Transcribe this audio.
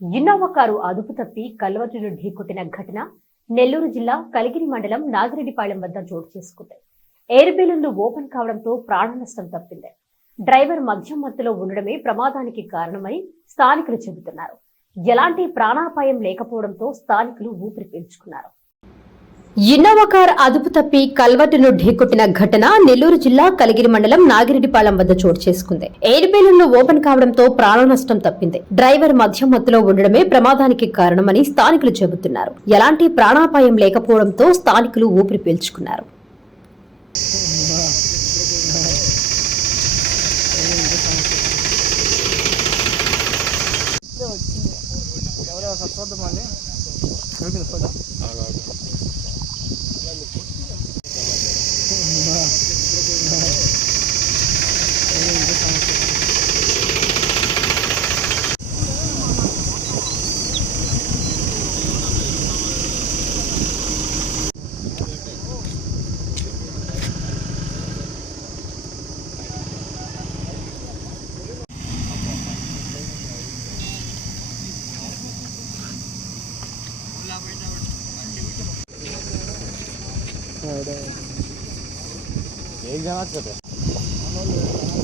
Innova car అదుపు తప్పి కల్వర్టును ఢీకొట్టిన ఘటన నెల్లూరు జిల్లా కలిగిరి మండలం నాగిరెడ్డిపాళెం వద్ద చోటు చేసుకుంది. ఎయిర్ బెలూన్లు ఓపెన్ కావడంతో ప్రాణ నష్టం తప్పింది. డ్రైవర్ మద్యం మత్తులో ఉండడమే ప్రమాదానికి కారణమని స్థానికులు చెబుతున్నారు. ఎలాంటి ప్రాణాపాయం లేకపోవడంతో స్థానికులు ఊపిరి పీల్చుకున్నారు. ఇన్నోవా కార్ అదుపు తప్పి కల్వర్టును ఢీకొట్టిన ఘటన నెల్లూరు జిల్లా కలిగిరి మండలం నాగిరెడ్డిపాలెం వద్ద చోటు చేసుకుంది. ఎయిర్ బెలూన్లు ఓపెన్ కావడంతో ప్రాణ నష్టం తప్పింది. డ్రైవర్ మద్యం మత్తులో ఉండడమే ప్రమాదానికి కారణమని స్థానికులు చెబుతున్నారు. ఎలాంటి ప్రాణాపాయం లేకపోవడంతో స్థానికులు ఊపిరి పీల్చుకున్నారు. はい、どうて。